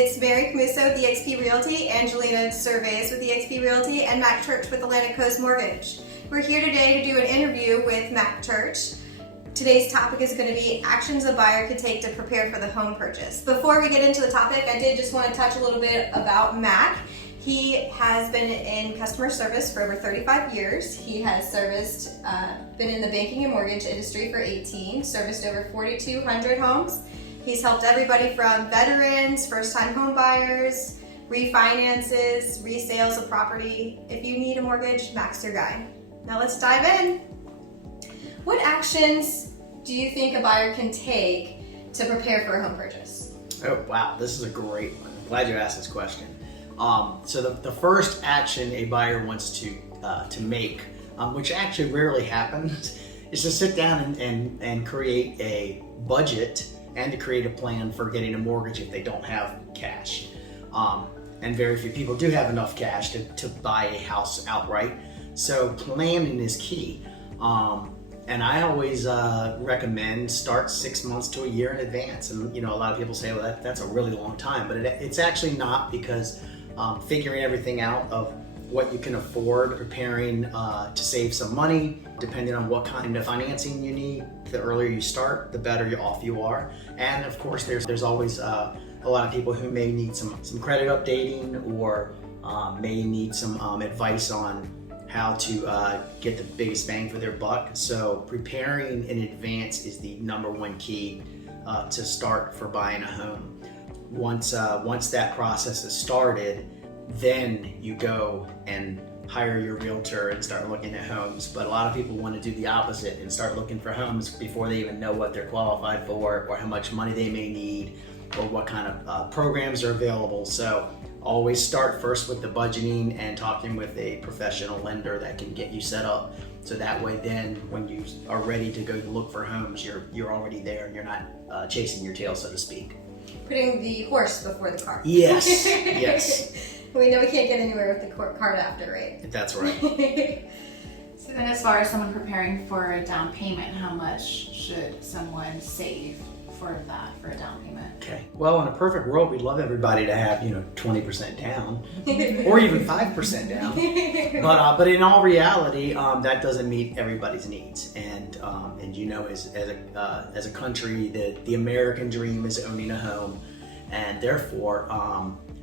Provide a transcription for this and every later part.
It's Mary Camuso with eXp Realty, Angelina Surveys with eXp Realty, and Mac Church with Atlantic Coast Mortgage. We're here today to do an interview with Mac Church. Today's topic is going to be actions a buyer could take to prepare for the home purchase. Before we get into the topic, I did just want to touch a little bit about Mac. He has been in customer service for over 35 years. He has been in the banking and mortgage industry for 18, serviced over 4,200 homes. He's helped everybody from veterans, first-time home buyers, refinances, resales of property. If you need a mortgage, Mac's your guy. Now let's dive in. What actions do you think a buyer can take to prepare for a home purchase? Oh, wow, this is a great one. I'm glad you asked this question. So the first action a buyer wants to make, which actually rarely happens, is to sit down and create a budget and to create a plan for getting a mortgage if they don't have cash. And very few people do have enough cash to buy a house outright. So planning is key. And I always recommend start 6 months to a year in advance. And a lot of people say, well, that's a really long time, but it's actually not, because figuring everything out of what you can afford, preparing to save some money, depending on what kind of financing you need. The earlier you start, the better off you are. And of course, there's always a lot of people who may need some credit updating, or may need some advice on how to get the biggest bang for their buck. So preparing in advance is the number one key to start for buying a home. Once that process is started, then you go and hire your realtor and start looking at homes. But a lot of people want to do the opposite and start looking for homes before they even know what they're qualified for, or how much money they may need, or what kind of programs are available. So always start first with the budgeting and talking with a professional lender that can get you set up. So that way then when you are ready to go look for homes, you're already there and you're not chasing your tail, so to speak. Putting the horse before the cart. Yes, yes. We know we can't get anywhere with the cart after, right? That's right. So then, as far as someone preparing for a down payment, how much should someone save for a down payment? Okay. Well, in a perfect world, we'd love everybody to have 20% down, or even 5% down. But in all reality, that doesn't meet everybody's needs. And as a country, the American dream is owning a home, and therefore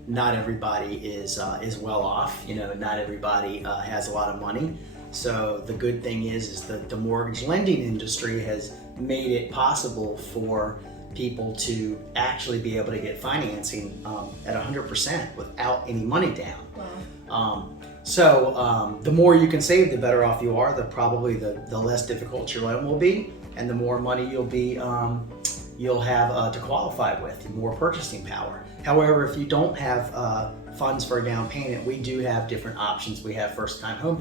not everybody is well off. Not everybody has a lot of money. So the good thing is that the mortgage lending industry has made it possible for people to actually be able to get financing at 100% without any money down. Wow. So the more you can save, the better off you are. The less difficult your loan will be, and the more money you'll have to qualify with, more purchasing power. However, if you don't have funds for a down payment, we do have different options. We have first-time home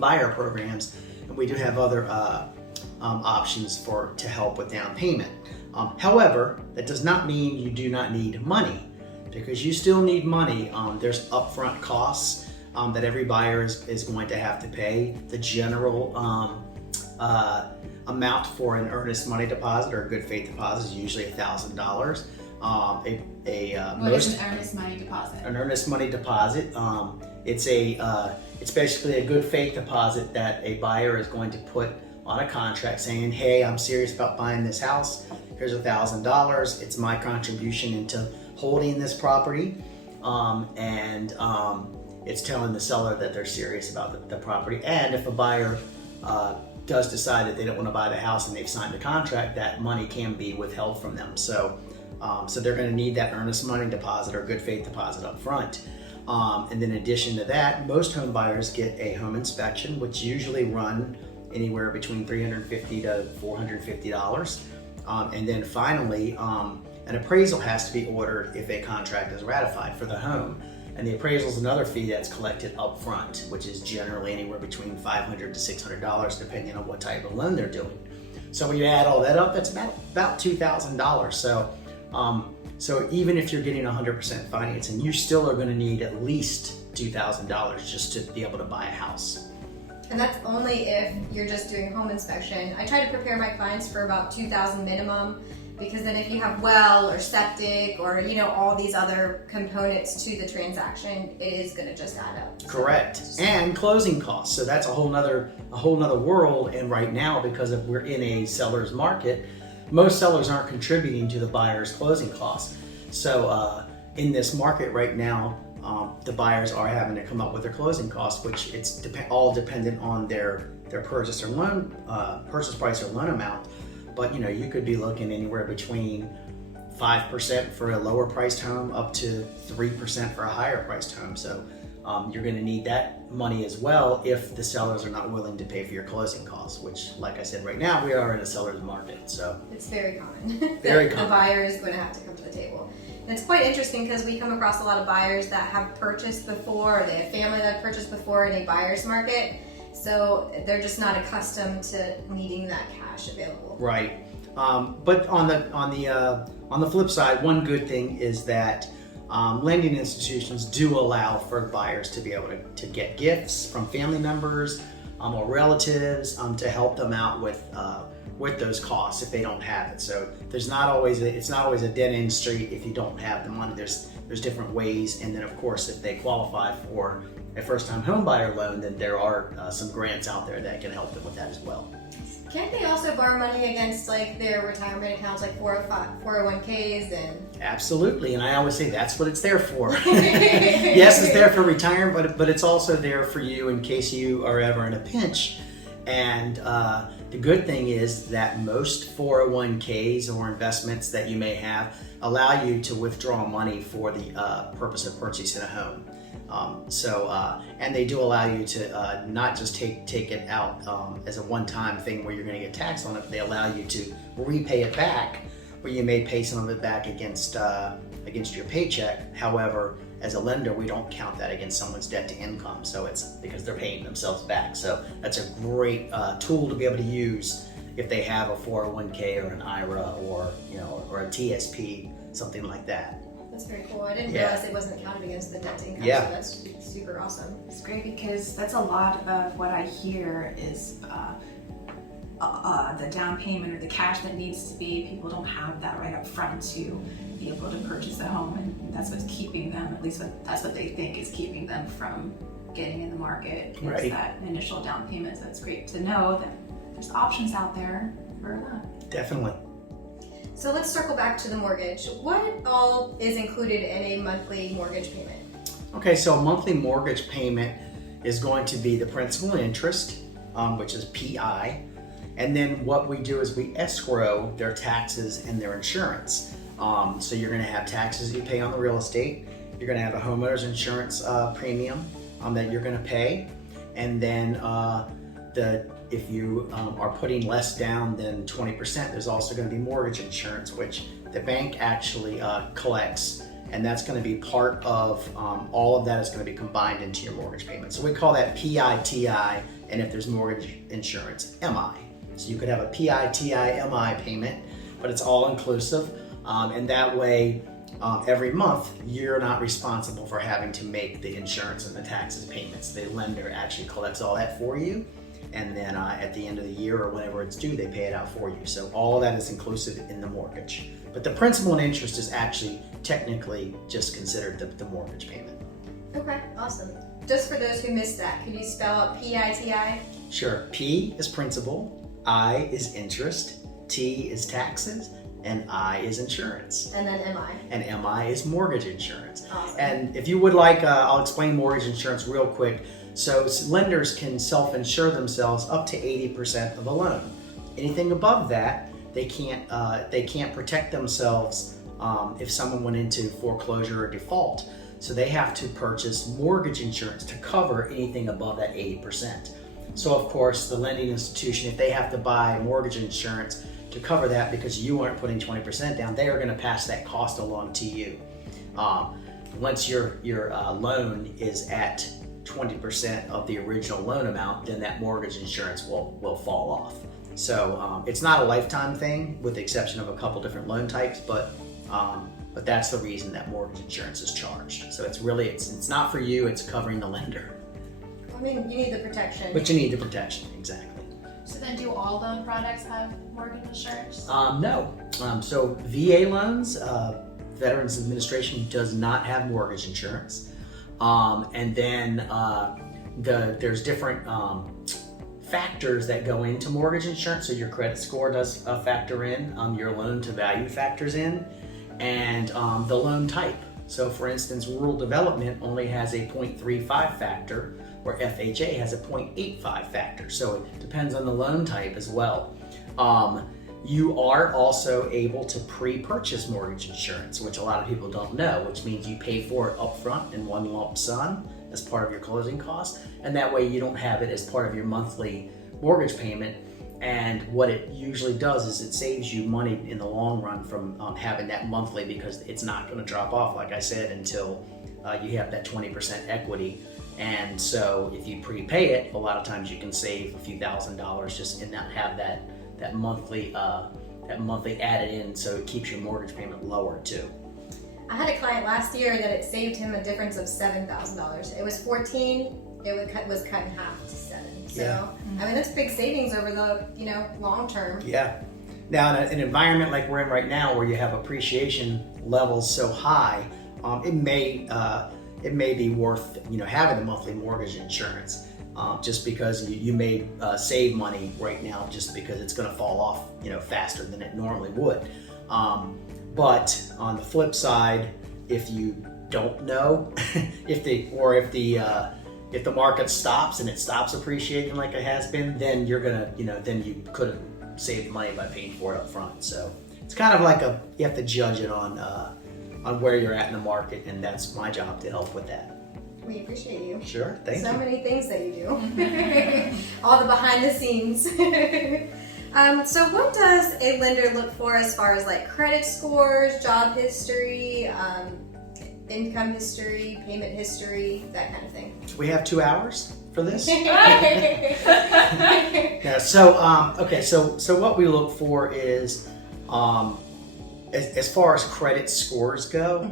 buyer programs, and we do have other options to help with down payment. However, that does not mean you do not need money, because you still need money. There's upfront costs that every buyer is going to have to pay. The general amount for an earnest money deposit or a good faith deposit is usually $1,000. What is an earnest money deposit? An earnest money deposit. It's basically a good faith deposit that a buyer is going to put on a contract saying, hey, I'm serious about buying this house. Here's $1,000. It's my contribution into holding this property. It's telling the seller that they're serious about the property. And if a buyer does decide that they don't want to buy the house and they've signed a contract, that money can be withheld from them. So they're going to need that earnest money deposit or good faith deposit up front. And then in addition to that, most home buyers get a home inspection, which usually run anywhere between $350 to $450. And then finally, an appraisal has to be ordered if a contract is ratified for the home. And the appraisal is another fee that's collected up front, which is generally anywhere between $500 to $600, depending on what type of loan they're doing. So when you add all that up, that's about $2,000. So even if you're getting 100% financing, you still are going to need at least $2,000 just to be able to buy a house. And that's only if you're just doing home inspection. I try to prepare my clients for about $2,000 minimum, Because then if you have well or septic or, all these other components to the transaction, it is going to just add up. Correct. And closing costs. So that's a whole nother world. And right now, because we're in a seller's market, most sellers aren't contributing to the buyer's closing costs. So in this market right now, the buyers are having to come up with their closing costs, which it's all dependent on their purchase price or loan amount. But you could be looking anywhere between 5% for a lower priced home up to 3% for a higher priced home. So you're going to need that money as well if the sellers are not willing to pay for your closing costs, which, like I said, right now we are in a seller's market. So it's very common. Very common. The buyer is going to have to come to the table. And it's quite interesting because we come across a lot of buyers that have purchased before, or they have family that have purchased before in a buyer's market. So they're just not accustomed to needing that cash available. Right. But on the flip side, one good thing is that lending institutions do allow for buyers to be able to get gifts from family members or relatives to help them out with those costs if they don't have it. So it's not always a dead end street if you don't have the money. There's different ways, and then of course if they qualify for a first-time home buyer loan, then there are some grants out there that can help them with that as well. Can't they also borrow money against their retirement accounts, like 401ks and? Absolutely, and I always say that's what it's there for. Yes, it's there for retirement, but it's also there for you in case you are ever in a pinch. And the good thing is that most 401ks or investments that you may have allow you to withdraw money for the purpose of purchasing a home. And they do allow you to not just take it out as a one-time thing where you're going to get taxed on it, but they allow you to repay it back, where you may pay some of it back against your paycheck. However, as a lender, we don't count that against someone's debt to income, so it's because they're paying themselves back. So that's a great tool to be able to use if they have a 401k or an IRA or a TSP, something like that. That's very cool. I didn't realize it wasn't counted against the debt to income, Yeah. so that's super awesome. It's great because that's a lot of what I hear is the down payment or the cash that needs to be. People don't have that right up front to be able to purchase a home, and that's what's keeping them, at least that's what they think is keeping them from getting in the market. Right. It's that initial down payment. So it's great to know that there's options out there for that. Definitely. So let's circle back to the mortgage. What all is included in a monthly mortgage payment? Okay, so a monthly mortgage payment is going to be the principal and interest, which is PI. And then what we do is we escrow their taxes and their insurance. So you're going to have taxes you pay on the real estate. You're going to have a homeowner's insurance premium that you're going to pay. And then if you are putting less down than 20%, there's also going to be mortgage insurance, which the bank actually collects. And that's going to be part of all of that is going to be combined into your mortgage payment. So we call that PITI, and if there's mortgage insurance, MI. So you could have a PITI MI payment, but it's all inclusive. And that way, every month, you're not responsible for having to make the insurance and the taxes payments. The lender actually collects all that for you. And then at the end of the year or whenever it's due, they pay it out for you. So all of that is inclusive in the mortgage. But the principal and interest is actually technically just considered the mortgage payment. Okay, awesome. Just for those who missed that, could you spell out PITI? Sure. P is principal, I is interest, T is taxes, and I is insurance. And then MI. And MI is mortgage insurance. Awesome. And if you would like, I'll explain mortgage insurance real quick. So lenders can self-insure themselves up to 80% of the loan. Anything above that, they can't protect themselves if someone went into foreclosure or default. So they have to purchase mortgage insurance to cover anything above that 80%. So of course, the lending institution, if they have to buy mortgage insurance to cover that because you aren't putting 20% down, they are going to pass that cost along to you. Once your loan is at 20% of the original loan amount, then that mortgage insurance will fall off. So it's not a lifetime thing, with the exception of a couple different loan types, but that's the reason that mortgage insurance is charged. So it's not for you, it's covering the lender. I mean, you need the protection. But you need the protection, exactly. So And do all loan products have mortgage insurance? No. So VA loans, Veterans Administration does not have mortgage insurance. And then there's different factors that go into mortgage insurance. So your credit score does factor in, your loan to value factors in, and the loan type. So for instance, rural development only has a 0.35 factor, where FHA has a 0.85 factor. So it depends on the loan type as well. You are also able to pre-purchase mortgage insurance, which a lot of people don't know, which means you pay for it upfront in one lump sum as part of your closing costs, and that way you don't have it as part of your monthly mortgage payment. And what it usually does is it saves you money in the long run from having that monthly, because it's not going to drop off, like I said, until you have that 20% equity. And so if you prepay it, a lot of times you can save a few $1,000s just and not have that monthly added in, so it keeps your mortgage payment lower too. I had a client last year that it saved him a difference of $7,000. It was 14, it was cut in half to 7. So Yeah. I mean, that's big savings over the long term. Yeah. Now in an environment like we're in right now, where you have appreciation levels so high, it may be worth having the monthly mortgage insurance. Just because you may save money right now, just because it's going to fall off faster than it normally would. But on the flip side, if you don't know if the market stops and it stops appreciating like it has been, then you're gonna then you could have saved money by paying for it up front. So it's kind of like you have to judge it on where you're at in the market, and that's my job to help with that. We appreciate you. Sure, thank you. So many things that you do. All the behind the scenes. So what does a lender look for as far as like credit scores, job history, income history, payment history, that kind of thing? We have 2 hours for this. Yeah, so what we look for is, as far as credit scores go,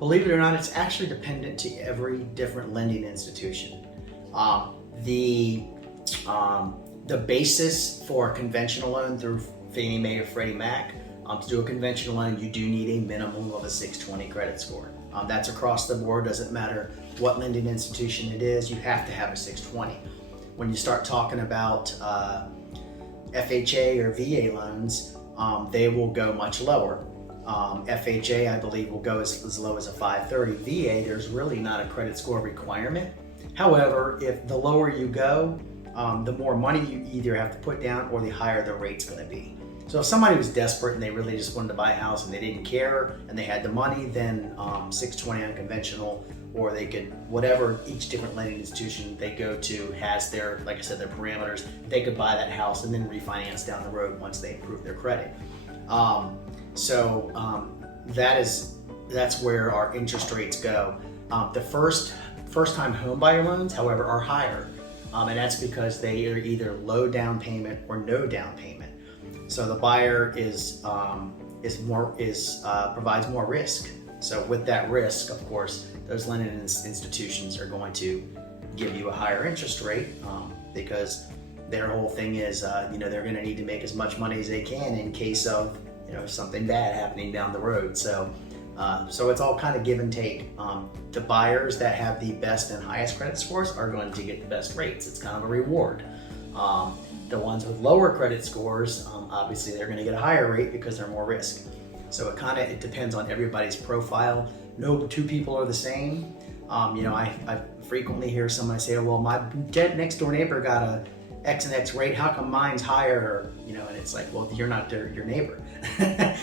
believe it or not, it's actually dependent to every different lending institution. The basis for a conventional loan through Fannie Mae or Freddie Mac, to do a conventional loan, you do need a minimum of a 620 credit score. That's across the board. Doesn't matter what lending institution it is, you have to have a 620. When you start talking about FHA or VA loans, they will go much lower. FHA, I believe, will go as low as a 530. VA, there's really not a credit score requirement. However, if the lower you go, the more money you either have to put down or the higher the rate's going to be. So if somebody was desperate and they really just wanted to buy a house and they didn't care and they had the money, then 620 unconventional, or they could, whatever each different lending institution they go to has their, like I said, their parameters. They could buy that house and then refinance down the road once they improve their credit. That's where our interest rates go. The first-time home buyer loans, however, are higher, and that's because they are either low down payment or no down payment. So the buyer provides more risk. So with that risk, of course, those lending institutions are going to give you a higher interest rate because their whole thing is, they're going to need to make as much money as they can in case of something bad happening down the road. So it's all kind of give and take. The buyers that have the best and highest credit scores are going to get the best rates. It's kind of a reward. The ones with lower credit scores, obviously they're going to get a higher rate because they're more risk. So it depends on everybody's profile. No two people are the same. I frequently hear somebody say, well, my next door neighbor got a X and X rate, how come mine's higher? And it's like, well, you're not your neighbor.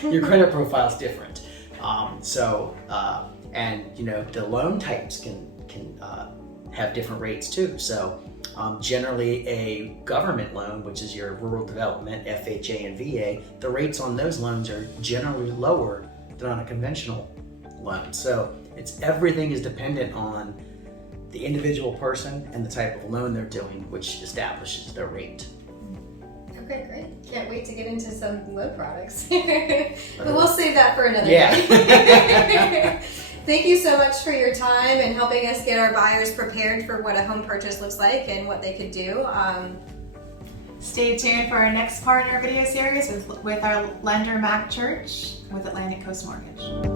Your credit profile is different. The loan types can have different rates too. So generally a government loan, which is your rural development, FHA and VA, the rates on those loans are generally lower than on a conventional loan. So everything is dependent on the individual person and the type of loan they're doing, which establishes their rate. Okay, great. Can't wait to get into some loan products. But we'll save that for another day. Yeah. Thank you so much for your time and helping us get our buyers prepared for what a home purchase looks like and what they could do. Stay tuned for our next part in our video series with our lender, Mac Church, with Atlantic Coast Mortgage.